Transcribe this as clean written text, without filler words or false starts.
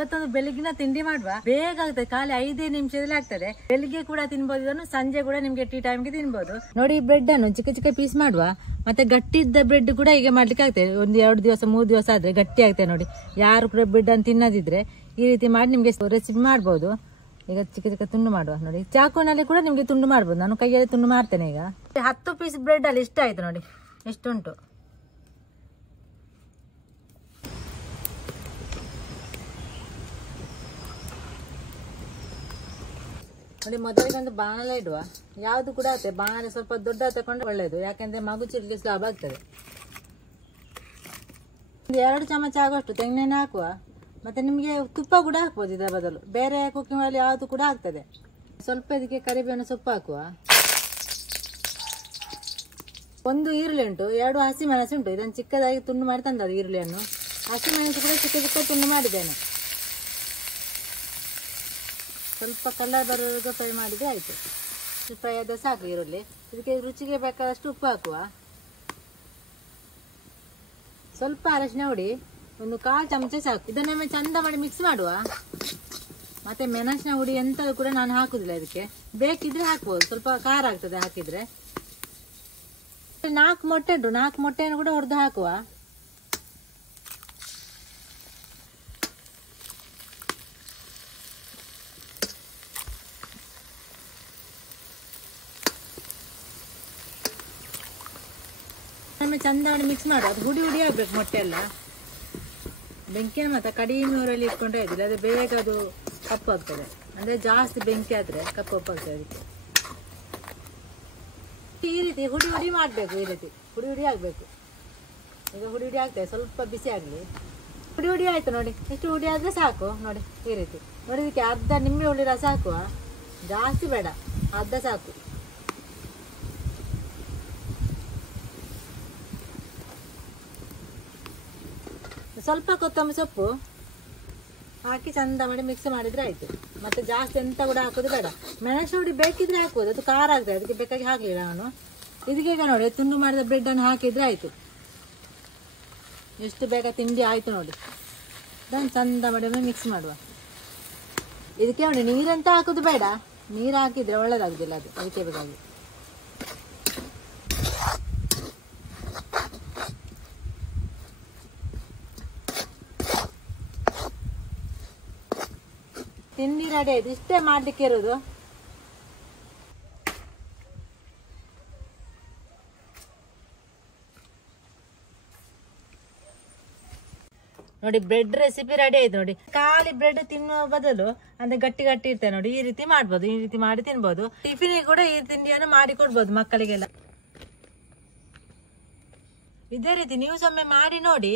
ಇವತ್ತೊಂದು ಬೆಳಿಗ್ಗಿನ ತಿಂಡಿ ಮಾಡುವ, ಬೇಗ ಆಗ್ತದೆ, ಖಾಲಿ 5 ನಿಮಿಷದಲ್ಲಿ ಆಗ್ತದೆ. ಬೆಳಿಗ್ಗೆ ಕೂಡ ತಿನ್ಬಹುದು ಇದನ್ನು, ಸಂಜೆ ಕೂಡ ನಿಮ್ಗೆ ಟೀ ಟೈಮ್ಗೆ ತಿನ್ಬಹುದು. ನೋಡಿ ಈ ಬ್ರೆಡ್ ಅನ್ನು ಚಿಕ್ಕ ಚಿಕ್ಕ ಪೀಸ್ ಮಾಡುವ. ಮತ್ತೆ ಗಟ್ಟಿ ಇದ್ದ ಬ್ರೆಡ್ ಕೂಡ ಈಗ ಮಾಡ್ಲಿಕ್ಕೆ ಆಗ್ತದೆ. 1-2 ದಿವಸ 3 ದಿವಸ ಆದ್ರೆ ಗಟ್ಟಿ ಆಗ್ತದೆ. ನೋಡಿ ಯಾರು ಕೂಡ ಬ್ರೆಡ್ ಅನ್ನು ತಿನ್ನದಿದ್ರೆ ಈ ರೀತಿ ಮಾಡಿ ನಿಮ್ಗೆ ರೆಸಿಪಿ ಮಾಡ್ಬೋದು. ಈಗ ಚಿಕ್ಕ ಚಿಕ್ಕ ತುಂಡು ಮಾಡುವ. ನೋಡಿ ಚಾಕುನಲ್ಲಿ ಕೂಡ ನಿಮ್ಗೆ ತುಂಡು ಮಾಡ್ಬೋದು. ನಾನು ಕೈಯಲ್ಲಿ ತುಂಡು ಮಾಡ್ತೇನೆ. ಈಗ 10 ಪೀಸ್ ಬ್ರೆಡ್ ಅಲ್ಲಿ ಇಷ್ಟ ಆಯ್ತು. ನೋಡಿ ಎಷ್ಟುಂಟು. ನೋಡಿ ಮೊದಲಿಗೆ ಒಂದು ಬಾಣಲೆ ಇಡುವ. ಯಾವ್ದು ಕೂಡ ಆಗ್ತದೆ, ಬಾಣಲೆ ಸ್ವಲ್ಪ ದೊಡ್ಡ ತಕೊಂಡ್ರೆ ಒಳ್ಳೇದು, ಯಾಕೆಂದ್ರೆ ಮಗುಚಿರ್ಲಿಕ್ಕೆ ಸುಲಭ ಆಗ್ತದೆ. 2 ಚಮಚ ಆಗುವಷ್ಟು ತೆಂಗಿನೆಣ್ಣೆ ಹಾಕುವ. ಮತ್ತೆ ನಿಮ್ಗೆ ತುಪ್ಪ ಕೂಡ ಹಾಕ್ಬೋದು ಇದರ ಬದಲು. ಬೇರೆ ಕುಕ್ಕಿಂಗ್ ಆಯಿಲ್ ಯಾವ್ದು ಕೂಡ ಆಗ್ತದೆ. ಸ್ವಲ್ಪ ಇದಕ್ಕೆ ಕರಿಬೇವಿನ ಸೊಪ್ಪು ಹಾಕುವ. 1 ಈರುಳ್ಳಿ ಉಂಟು, 2 ಹಸಿಮೆಣಸು ಉಂಟು. ಇದನ್ನು ಚಿಕ್ಕದಾಗಿ ತುಂಡು ಮಾಡಿ ತಂದದ್ದು ಈರುಳ್ಳಿಯನ್ನು. ಹಸಿಮೆಣಸು ಕೂಡ ಚಿಕ್ಕ ಚಿಕ್ಕ ತುಂಡು ಮಾಡಿದ್ದೇನೆ. ಸ್ವಲ್ಪ ಕಲರ್ ಬರೋವರೆಗೂ ಫ್ರೈ ಮಾಡಿದ್ರೆ ಆಯ್ತು. ಫ್ರೈ ಆದ ಸಾಕು ಈರುಳ್ಳಿ. ಇದಕ್ಕೆ ರುಚಿಗೆ ಬೇಕಾದಷ್ಟು ಉಪ್ಪು ಹಾಕುವ. ಸ್ವಲ್ಪ ಅರಶಿನ ಹುಡಿ 1/4 ಚಮಚ ಸಾಕು. ಇದನ್ನೊಮ್ಮೆ ಚಂದ ಮಾಡಿ ಮಿಕ್ಸ್ ಮಾಡುವ. ಮತ್ತೆ ಮೆಣಸಿನ ಹುಡಿ ಎಂತದ್ದು ಕೂಡ ನಾನು ಹಾಕುದಿಲ್ಲ ಇದಕ್ಕೆ. ಬೇಕಿದ್ರೆ ಹಾಕ್ಬೋದು, ಸ್ವಲ್ಪ ಖಾರ ಆಗ್ತದೆ ಹಾಕಿದ್ರೆ. 4 ಮೊಟ್ಟೆ ಉಂಟು, 4 ಮೊಟ್ಟೆಯನ್ನು ಕೂಡ ಹೊಡೆದು ಹಾಕುವ. ಚಂದ ಮಿಕ್ಸ್ ಮಾಡು. ಅದು ಹುಡಿ ಹುಡಿ ಆಗ್ಬೇಕು ಮೊಟ್ಟೆ ಎಲ್ಲ. ಬೆಂಕಿಯನ್ನು ಮತ್ತೆ ಕಡಿಮೆ ಊರಲ್ಲಿ ಇಟ್ಕೊಂಡ್ರೆ ಆಯ್ತಿಲ್ಲ, ಅದು ಬೇಗ ಅದು ಕಪ್ಪು ಆಗ್ತದೆ. ಅಂದ್ರೆ ಜಾಸ್ತಿ ಬೆಂಕಿ ಆದ್ರೆ ಕಪ್ಪು ಆಗ್ತದೆ. ಅದಕ್ಕೆ ಈ ರೀತಿ ಹುಡಿ ಹುಡಿ ಮಾಡ್ಬೇಕು. ಈ ರೀತಿ ಹುಡಿ ಹುಡಿ ಆಗ್ಬೇಕು. ಈಗ ಹುಡಿ ಹುಡಿ ಆಗ್ತದೆ, ಸ್ವಲ್ಪ ಬಿಸಿ ಆಗ್ಲಿ. ಹುಡಿ ಹುಡಿ ಆಯ್ತು. ನೋಡಿ ಎಷ್ಟು ಹುಡಿ ಆದ್ರೆ ಸಾಕು. ನೋಡಿ ಈ ರೀತಿ. ನೋಡಿ ಇದಕ್ಕೆ ಅರ್ಧ ನಿಂಬೆ ಹುಳಿ ರಸ ಹಾಕುವ. ಜಾಸ್ತಿ ಬೇಡ, ಅರ್ಧ ಸಾಕು. ಸ್ವಲ್ಪ ಕೊತ್ತಂಬರಿ ಸೊಪ್ಪು ಹಾಕಿ ಚಂದ ಮಾಡಿ ಮಿಕ್ಸ್ ಮಾಡಿದ್ರೆ ಆಯ್ತು. ಮತ್ತೆ ಜಾಸ್ತಿ ಎಂತ ಕೂಡ ಹಾಕೋದು ಬೇಡ. ಮೆಣಸು ಹುಡಿ ಬೇಕಿದ್ರೆ ಹಾಕ್ಬೋದು, ಅದು ಖಾರ ಆಗ್ತದೆ, ಅದಕ್ಕೆ ಬೇಕಾಗಿ ಹಾಕಲಿಲ್ಲ ನಾನು. ಇದಕ್ಕೆ ಈಗ ನೋಡಿ ತುಂಡು ಮಾಡಿದ ಬ್ರೆಡ್ ಅನ್ನು ಹಾಕಿದ್ರೆ ಆಯ್ತು. ಎಷ್ಟು ಬೇಗ ತಿಂಡಿ ಆಯ್ತು ನೋಡಿ. ಅದನ್ನು ಚಂದ ಮಾಡಿ ಮಿಕ್ಸ್ ಮಾಡುವ. ಇದಕ್ಕೆ ನೋಡಿ ನೀರಂತ ಹಾಕೋದು ಬೇಡ. ನೀರು ಹಾಕಿದ್ರೆ ಒಳ್ಳೇದಾಗುದಿಲ್ಲ ಅದು, ಅದಕ್ಕೆ ಬೇಕಾಗಿ. ತಿಂಡಿ ರೆಡಿ ಆಯ್ತು. ಇಷ್ಟೇ ಮಾಡ್ಲಿಕ್ಕೆ ಇರೋದು. ನೋಡಿ ಬ್ರೆಡ್ ರೆಸಿಪಿ ರೆಡಿ ಆಯ್ತು. ನೋಡಿ ಖಾಲಿ ಬ್ರೆಡ್ ತಿನ್ನುವ ಬದಲು ಅಂದ್ರೆ ಗಟ್ಟಿ ಗಟ್ಟಿ ಇರ್ತದೆ ನೋಡಿ, ಈ ರೀತಿ ಮಾಡ್ಬೋದು. ಈ ರೀತಿ ಮಾಡಿ ತಿನ್ಬೋದು. ಟಿಫಿನಿಗೆ ಕೂಡ ಈ ತಿಂಡಿಯನ್ನು ಮಾಡಿ ಕೊಡ್ಬೋದು ಮಕ್ಕಳಿಗೆಲ್ಲ. ಇದೇ ರೀತಿ ನೀವು ಒಮ್ಮೆ ಮಾಡಿ ನೋಡಿ.